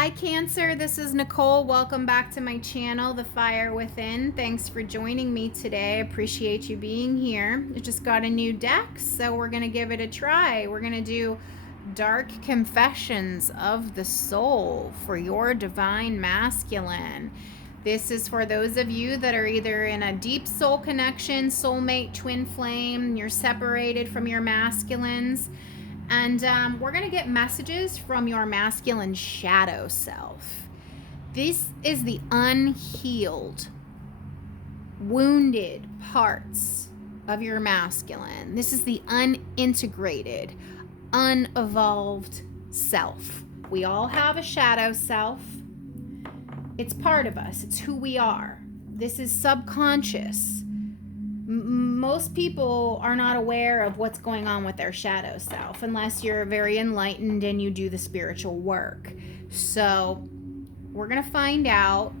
Hi Cancer, this is Nicole. Welcome back to my channel, The Fire Within. Thanks for joining me today. I appreciate you being here. I just got a new deck, so we're going to give it a try. We're going to do Dark Confessions of the Soul for your Divine Masculine. This is for those of you that are either in a deep soul connection, soulmate, twin flame, you're separated from your masculines. And we're going to get messages from your masculine shadow self. This is the unhealed, wounded parts of your masculine. This is the unintegrated, unevolved self. We all have a shadow self. It's part of us. It's who we are. This is subconscious. Most people are not aware of what's going on with their shadow self unless you're very enlightened and you do the spiritual work. So we're going to find out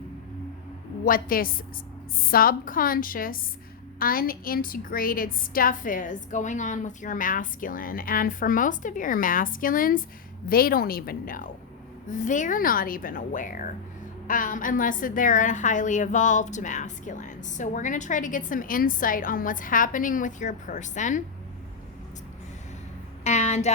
what this subconscious, unintegrated stuff is going on with your masculine. And for most of your masculines, they don't even know. They're not even aware. Unless they're a highly evolved masculine. So we're going to try to get some insight on what's happening with your person. And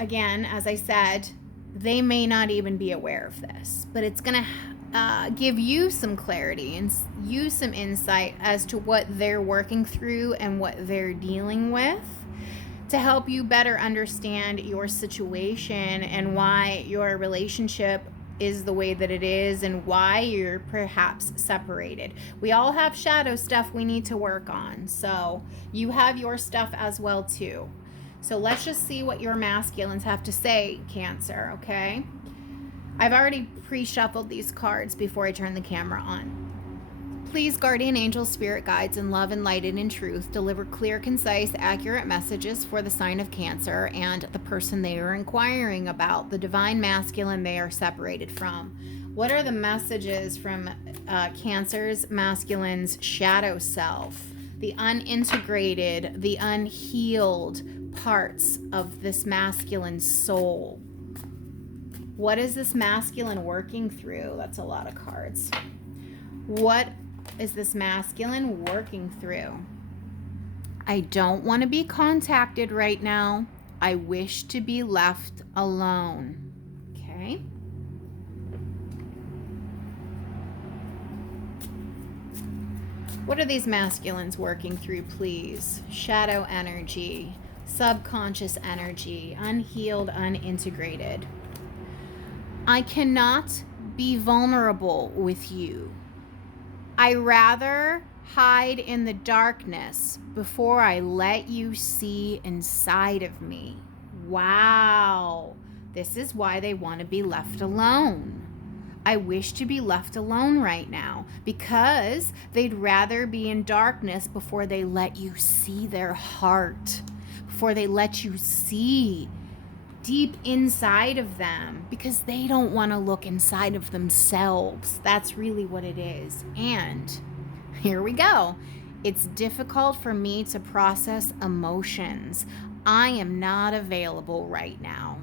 again, as I said, they may not even be aware of this, but it's going to give you some clarity and you some insight as to what they're working through and what they're dealing with, to help you better understand your situation and why your relationship is the way that it is and why you're perhaps separated. We all have shadow stuff we need to work on. So you have your stuff as well too. So let's just see what your masculines have to say, Cancer, okay? I've already pre-shuffled these cards before I turn the camera on. Please, guardian angels, spirit guides, and love, enlightened in truth, deliver clear, concise, accurate messages for the sign of Cancer and the person they are inquiring about, the divine masculine they are separated from. What are the messages from Cancer's masculine's shadow self, the unintegrated, the unhealed parts of this masculine soul? What is this masculine working through? That's a lot of cards. What is this masculine working through? I don't want to be contacted right now. I wish to be left alone. Okay. What are these masculines working through, please? Shadow energy, subconscious energy, unhealed, unintegrated. I cannot be vulnerable with you. I rather hide in the darkness before I let you see inside of me. Wow. This is why they want to be left alone. I wish to be left alone right now because they'd rather be in darkness before they let you see their heart, before they let you see deep inside of them, because they don't want to look inside of themselves. That's really what it is. And here we go. It's difficult for me to process emotions. I am not available right now.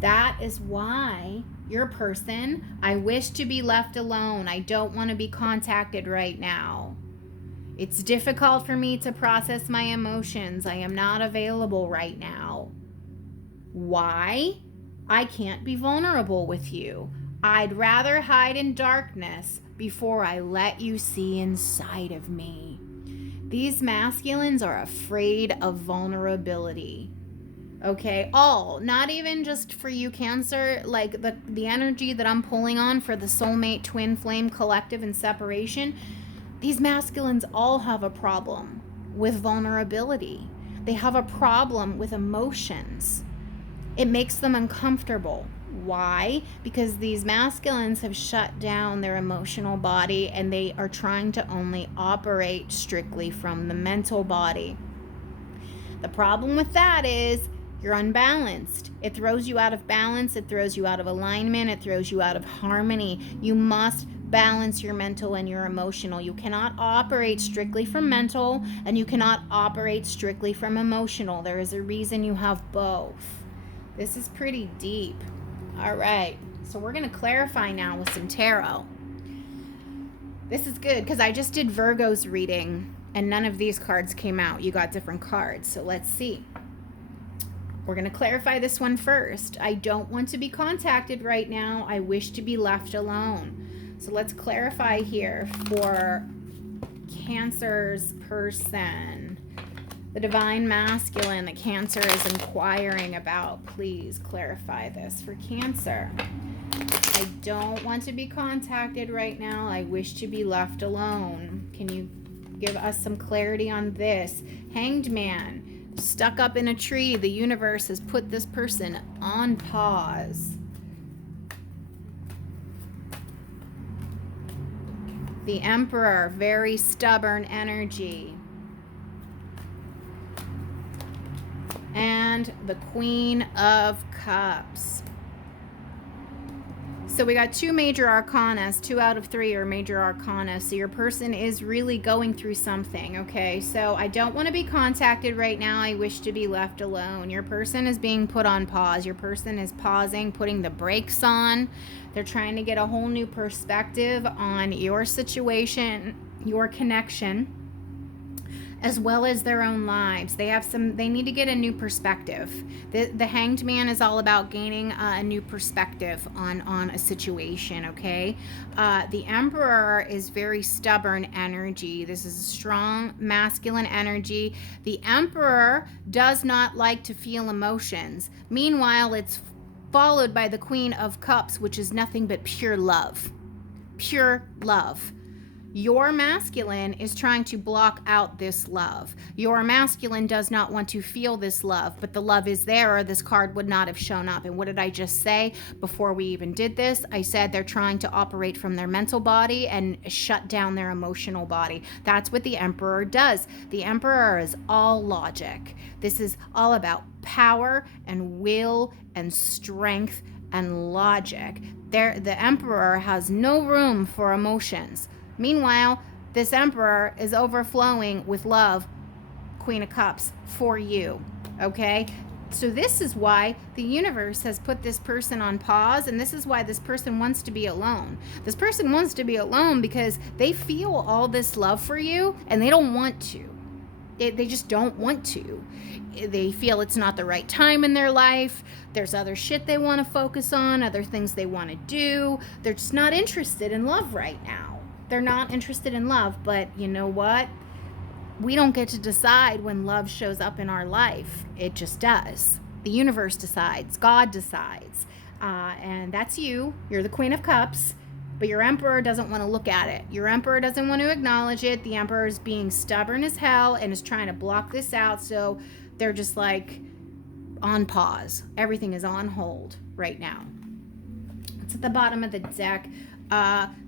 That is why your person, I wish to be left alone. I don't want to be contacted right now. It's difficult for me to process my emotions. I am not available right now. Why? I can't be vulnerable with you. I'd rather hide in darkness before I let you see inside of me. These masculines are afraid of vulnerability. Okay, not even just for you, Cancer, like the energy that I'm pulling on for the soulmate, twin flame, collective, and separation. These masculines all have a problem with vulnerability. They have a problem with emotions. It makes them uncomfortable. Why? Because these masculines have shut down their emotional body and they are trying to only operate strictly from the mental body. The problem with that is you're unbalanced. It throws you out of balance. It throws you out of alignment. It throws you out of harmony. You must balance your mental and your emotional. You cannot operate strictly from mental and you cannot operate strictly from emotional. There is a reason you have both. This is pretty deep. All right. So we're going to clarify now with some tarot. This is good because I just did Virgo's reading and none of these cards came out. You got different cards. So let's see. We're going to clarify this one first. I don't want to be contacted right now. I wish to be left alone. So let's clarify here for Cancer's person. The divine masculine that Cancer is inquiring about. Please clarify this for Cancer. I don't want to be contacted right now. I wish to be left alone. Can you give us some clarity on this? Hanged Man, stuck up in a tree. The universe has put this person on pause. The Emperor, very stubborn energy. And the Queen of Cups. So we got 2 major arcana. 2 out of 3 are major arcana. So your person is really going through something, okay? So I don't want to be contacted right now. I wish to be left alone. Your person is being put on pause. Your person is pausing, putting the brakes on. They're trying to get a whole new perspective on your situation, your connection, as well as their own lives. They need to get a new perspective. The Hanged Man is all about gaining a new perspective on a situation, okay? The Emperor is very stubborn energy. This is a strong masculine energy. The Emperor does not like to feel emotions. Meanwhile, it's followed by the Queen of Cups, which is nothing but pure love. Pure love. Your masculine is trying to block out this love. Your masculine does not want to feel this love, but the love is there or this card would not have shown up. And what did I just say before we even did this? I said they're trying to operate from their mental body and shut down their emotional body. That's what the Emperor does. The Emperor is all logic. This is all about power and will and strength and logic. The Emperor has no room for emotions. Meanwhile, this Emperor is overflowing with love, Queen of Cups, for you, okay? So this is why the universe has put this person on pause, and this is why this person wants to be alone. This person wants to be alone because they feel all this love for you, and they don't want to. They just don't want to. They feel it's not the right time in their life. There's other shit they want to focus on, other things they want to do. They're just not interested in love right now. They're not interested in love, but you know what? We don't get to decide when love shows up in our life. It just does. The universe decides. God decides. And that's you. You're the Queen of Cups, but your Emperor doesn't want to look at it. Your Emperor doesn't want to acknowledge it. The Emperor is being stubborn as hell and is trying to block this out, so they're just like on pause. Everything is on hold right now. It's at the bottom of the deck.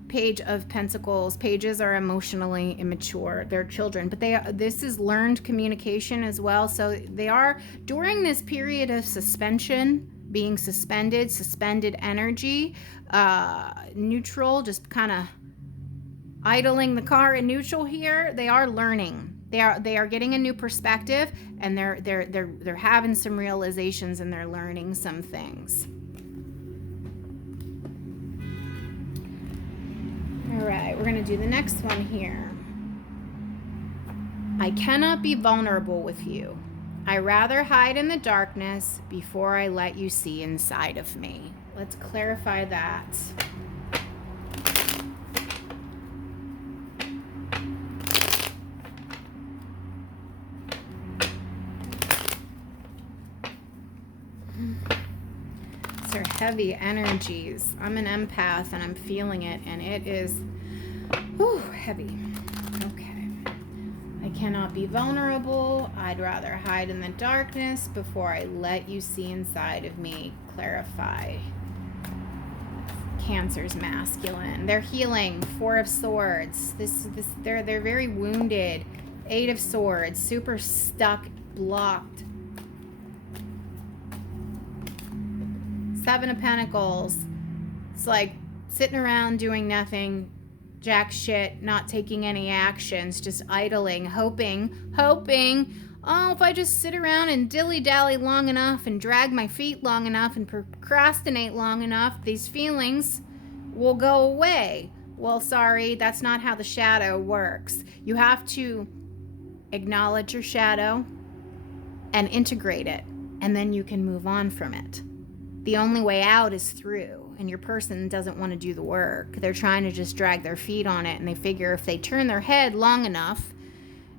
Page of Pentacles. Pages are emotionally immature. They're children, but this is learned communication as well. So they are, during this period of suspension, being suspended energy, neutral, just kind of idling the car in neutral here. They are learning. They are getting a new perspective, and they're having some realizations, and they're learning some things. All right, we're going to do the next one here. I cannot be vulnerable with you. I rather hide in the darkness before I let you see inside of me. Let's clarify that. Heavy energies. I'm an empath and I'm feeling it, and it is heavy. Okay. I cannot be vulnerable. I'd rather hide in the darkness before I let you see inside of me. Clarify. Cancer's masculine. They're healing. 4 of Swords. They're very wounded. 8 of Swords. Super stuck, blocked. 7 of Pentacles. It's like sitting around doing nothing, jack shit, not taking any actions, just idling, hoping oh, if I just sit around and dilly-dally long enough and drag my feet long enough and procrastinate long enough, these feelings will go away. Well, sorry, that's not how the shadow works. You have to acknowledge your shadow and integrate it, and then you can move on from it. The only way out is through, and your person doesn't want to do the work. They're trying to just drag their feet on it, and they figure if they turn their head long enough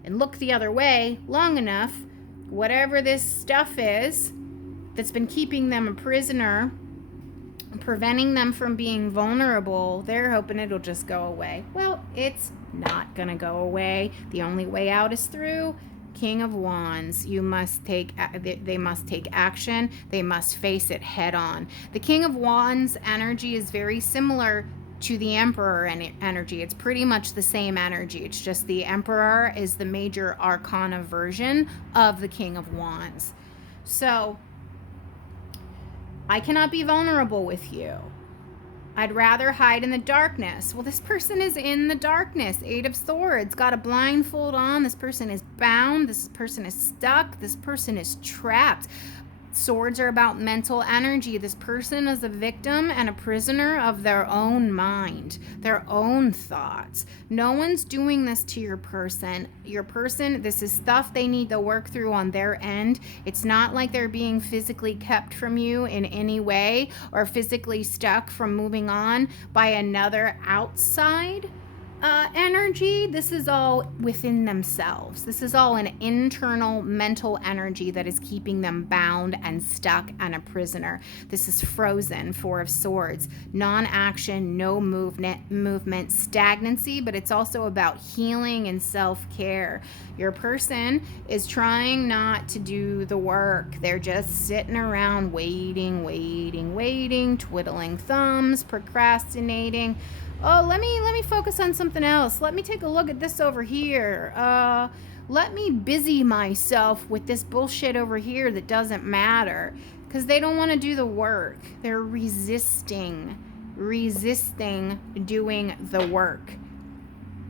and look the other way long enough, whatever this stuff is that's been keeping them a prisoner, preventing them from being vulnerable, they're hoping it'll just go away. Well, it's not gonna go away. The only way out is through. King of Wands, they must take action. They must face it head on. The King of Wands energy is very similar to the Emperor energy. It's pretty much the same energy. It's just the Emperor is the major arcana version of the King of Wands. So I cannot be vulnerable with you. I'd rather hide in the darkness. Well, this person is in the darkness. 8 of Swords, got a blindfold on. This person is bound. This person is stuck. This person is trapped. Swords are about mental energy. This person is a victim and a prisoner of their own mind, their own thoughts. No one's doing this to your person. Your person, this is stuff they need to work through on their end. It's not like they're being physically kept from you in any way or physically stuck from moving on by another outside energy. This is all within themselves. This is all an internal mental energy that is keeping them bound and stuck and a prisoner. This is frozen. 4 of Swords, non-action, no movement, stagnancy, but it's also about healing and self-care. Your person is trying not to do the work. They're just sitting around waiting, twiddling thumbs, procrastinating. Oh, let me focus on something else. Let me take a look at this over here. Let me busy myself with this bullshit over here that doesn't matter. Because they don't want to do the work. They're resisting doing the work.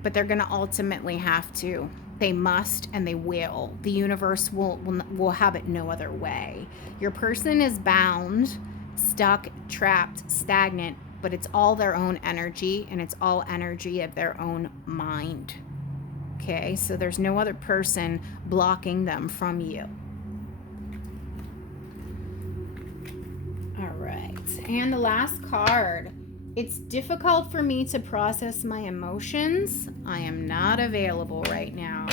But they're going to ultimately have to. They must and they will. The universe will have it no other way. Your person is bound, stuck, trapped, stagnant, but it's all their own energy, and it's all energy of their own mind. Okay, so there's no other person blocking them from you. All right, and the last card. It's difficult for me to process my emotions. I am not available right now.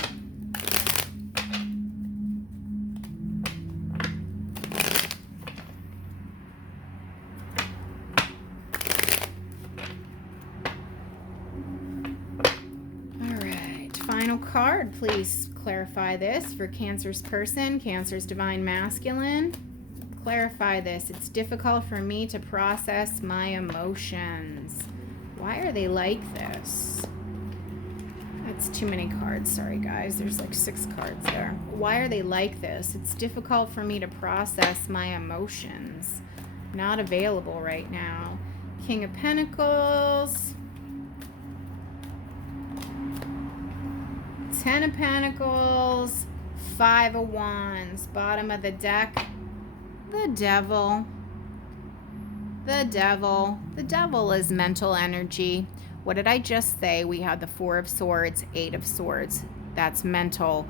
Final card, please clarify this for Cancer's person, Cancer's divine masculine. Clarify this. It's difficult for me to process my emotions. Why are they like this? That's too many cards. Sorry, guys. There's like 6 cards there. Why are they like this? It's difficult for me to process my emotions. Not available right now. King of Pentacles. 10 of Pentacles, 5 of Wands, bottom of the deck, the Devil. The Devil is mental energy. What did I just say? We had the 4 of Swords, 8 of Swords. That's mental.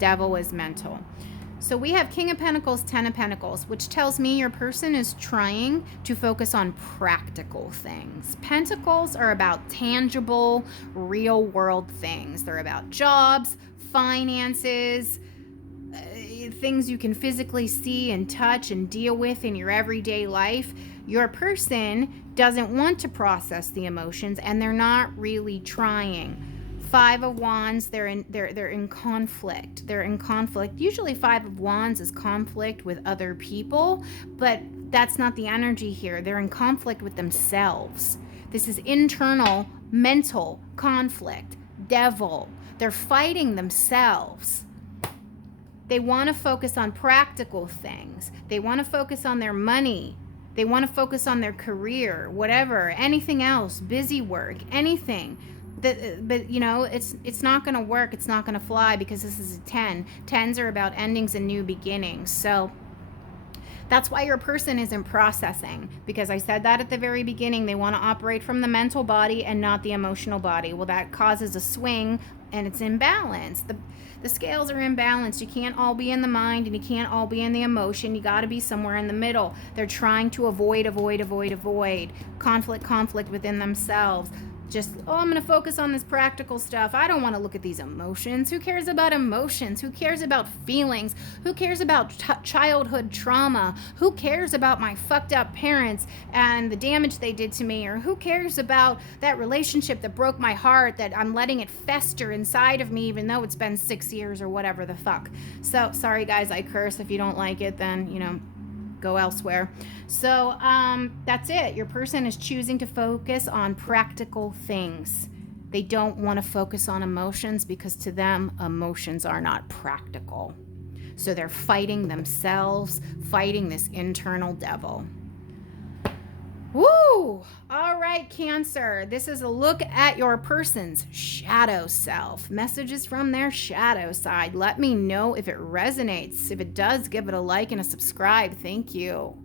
Devil is mental. So we have King of Pentacles, 10 of Pentacles, which tells me your person is trying to focus on practical things. Pentacles are about tangible, real world things. They're about jobs, finances, things you can physically see and touch and deal with in your everyday life. Your person doesn't want to process the emotions, and they're not really trying. 5 of Wands, they're in conflict. They're in conflict. Usually 5 of Wands is conflict with other people, but that's not the energy here. They're in conflict with themselves. This is internal mental conflict. Devil. They're fighting themselves. They want to focus on practical things. They want to focus on their money. They want to focus on their career, whatever, anything else, busy work, anything. but you know, it's not going to work. It's not going to fly because this is a 10. 10s are about endings and new beginnings. So that's why your person isn't processing, because I said that at the very beginning. They want to operate from the mental body and not the emotional body. Well, that causes a swing and it's imbalance. The scales are imbalanced. You can't all be in the mind and you can't all be in the emotion. You got to be somewhere in the middle. They're trying to avoid conflict within themselves. Just, I'm going to focus on this practical stuff. I don't want to look at these emotions. Who cares about emotions? Who cares about feelings? Who cares about childhood trauma? Who cares about my fucked up parents and the damage they did to me? Or who cares about that relationship that broke my heart, that I'm letting it fester inside of me even though it's been 6 years or whatever the fuck? So, sorry guys, I curse. If you don't like it, then, you know, go elsewhere. So that's it. Your person is choosing to focus on practical things. They don't want to focus on emotions because to them, emotions are not practical. So they're fighting themselves, fighting this internal devil. Woo! All right, Cancer. This is a look at your person's shadow self. Messages from their shadow side. Let me know if it resonates. If it does, give it a like and a subscribe. Thank you.